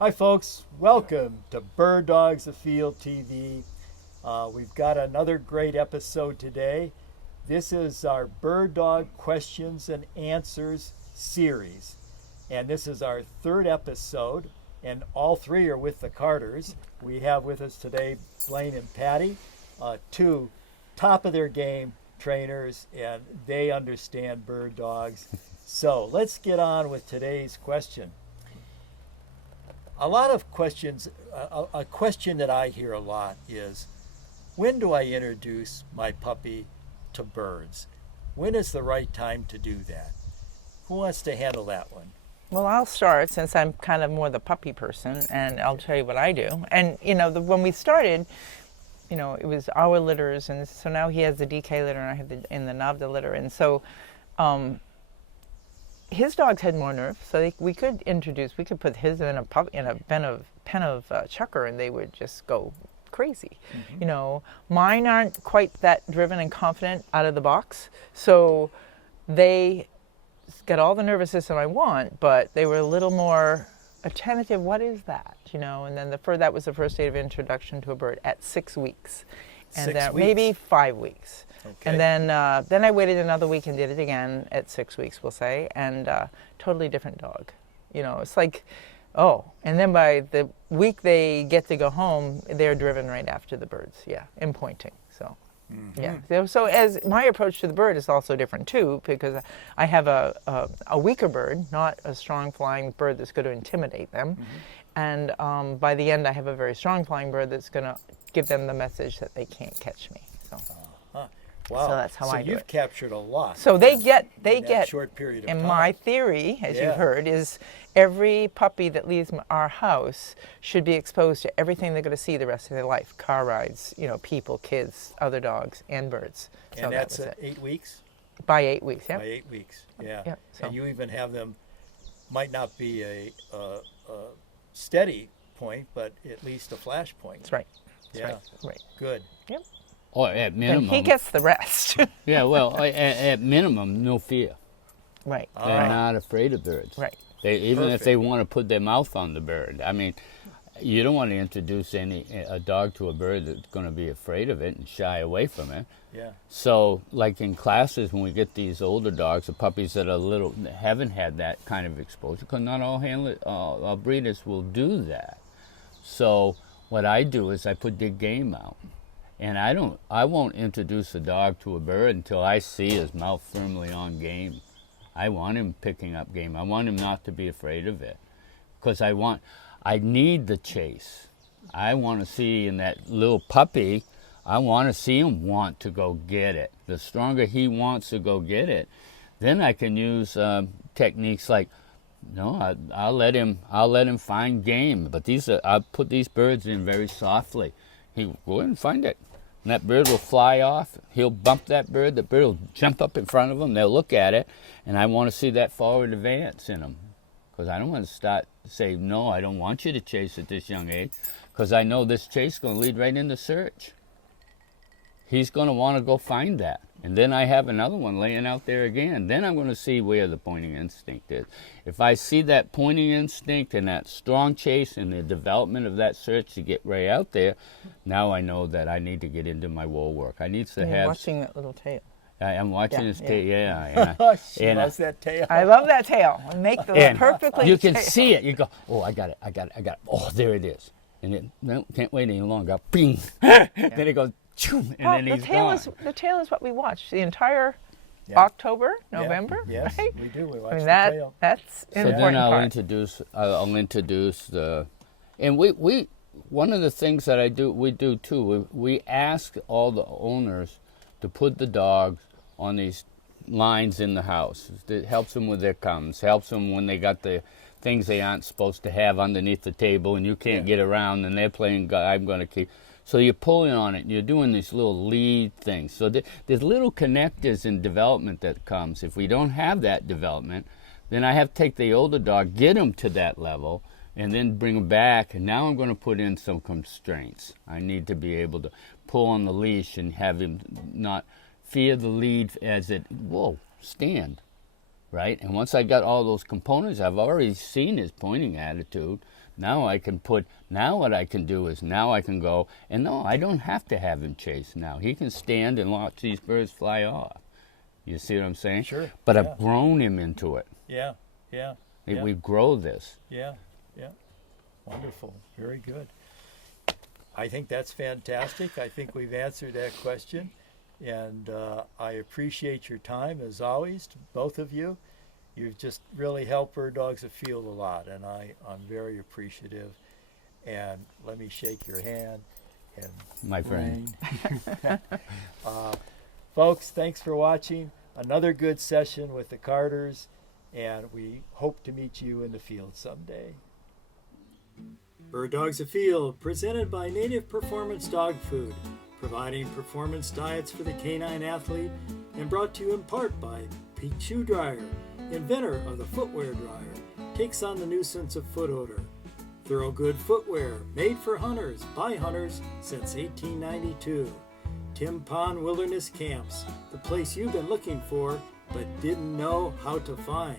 Hi, folks. Welcome to Bird Dogs Afield TV. We've got another great episode today. This is our Bird Dog Questions and Answers series. And this is our third episode, and all three are with the Carters. We have with us today Blaine and Patti, two top of their game trainers, and they understand bird dogs. So let's get on with today's question. A lot of questions, a question that I hear a lot is, when do I introduce my puppy to birds? When is the right time to do that? Who wants to handle that one? Well, I'll start since I'm kind of more the puppy person, and I'll tell you what I do. And, when we started, it was our litters, and so now he has the DK litter, and I have the Navda litter. And so his dogs had more nerve, so we could put his in a pen of chucker, and they would just go crazy. Mine aren't quite that driven and confident out of the box, so they got all the nervous system I want, but they were a little more attentive. What is that? And then that was the first date of introduction to a bird at 6 weeks, and 6 weeks? maybe 5 weeks. Okay. And then I waited another week and did it again at 6 weeks, we'll say, and totally different dog. It's like, and then by the week they get to go home, they're driven right after the birds, and pointing. So, So as my approach to the bird is also different too, because I have a weaker bird, not a strong flying bird that's going to intimidate them, and by the end I have a very strong flying bird that's going to give them the message that they can't catch me. So. Wow. So that's how I do you've it. captured a lot. So they get short period of and time. my theory, as you've heard, is every puppy that leaves our house should be exposed to everything they're going to see the rest of their life: car rides, people, kids, other dogs, and birds. And that's at 8 weeks? By 8 weeks, yeah. By 8 weeks, yeah. Yep, so. And you even have them, might not be a steady point, but at least a flash point. That's right. Right. Good. Yep. Or at minimum. And he gets the rest. Yeah, well, at minimum, no fear. Right. They're not afraid of birds. Right. Even if they want to put their mouth on the bird. I mean, you don't want to introduce a dog to a bird that's going to be afraid of it and shy away from it. Yeah. So, like in classes, when we get these older dogs, the puppies that haven't had that kind of exposure, because not all breeders will do that. So, what I do is I put big game out. And I won't introduce a dog to a bird until I see his mouth firmly on game. I want him picking up game. I want him not to be afraid of it. Because I need the chase. I want to see in that little puppy, I want to see him want to go get it. The stronger he wants to go get it, then I can use techniques like, I'll let him find game. But I'll put these birds in very softly. He'll go in and find it. And that bird will fly off. He'll bump that bird. The bird will jump up in front of him. They'll look at it. And I want to see that forward advance in them. Because I don't want to say, no, I don't want you to chase at this young age. Because I know this chase is going to lead right into search. He's going to want to go find that. And then I have another one laying out there again. Then I'm going to see where the pointing instinct is. If I see that pointing instinct and that strong chase and the development of that search to get right out there, now I know that I need to get into my wall work. I need to have... watching that little tail. I'm watching his tail, She loves that tail. I love that tail. Make those perfectly. You can see it. You go, I got it. Oh, there it is. And it can't wait any longer. Bing. Then it goes... And then he's gone. The tail is what we watch the entire October, November. Yes, right? we do. We watch the tail. That's an so important then I'll part. introduce the, and we one of the things that we do too. We ask all the owners to put the dogs on these lines in the house. It helps them with their comes. Helps them when they got the things they aren't supposed to have underneath the table, and you can't get around, and they're playing. I'm going to keep. So you're pulling on it, and you're doing these little lead things. So there's little connectors in development that comes. If we don't have that development, then I have to take the older dog, get him to that level, and then bring him back. And now I'm going to put in some constraints. I need to be able to pull on the leash and have him not fear the lead as it, right? And once I got all those components, I've already seen his pointing attitude. Now I can put, now what I can do is now I can go, and no, I don't have to have him chase now. He can stand and watch these birds fly off. You see what I'm saying? Sure. But yeah. I've grown him into it. Yeah. We grow this. Yeah. Wonderful. Very good. I think that's fantastic. I think we've answered that question. And I appreciate your time, as always, to both of you. You've just really helped Bird Dogs Afield a lot, and I'm very appreciative. And let me shake your hand. And My friend. Folks, thanks for watching. Another good session with the Carters, and we hope to meet you in the field someday. Bird Dogs Afield, presented by Native Performance Dog Food, providing performance diets for the canine athlete, and brought to you in part by Pete Shoe Dryer, inventor of the footwear dryer, takes on the nuisance of foot odor. Thorogood Footwear, made for hunters, by hunters, since 1892. Tim Pond Wilderness Camps, the place you've been looking for, but didn't know how to find.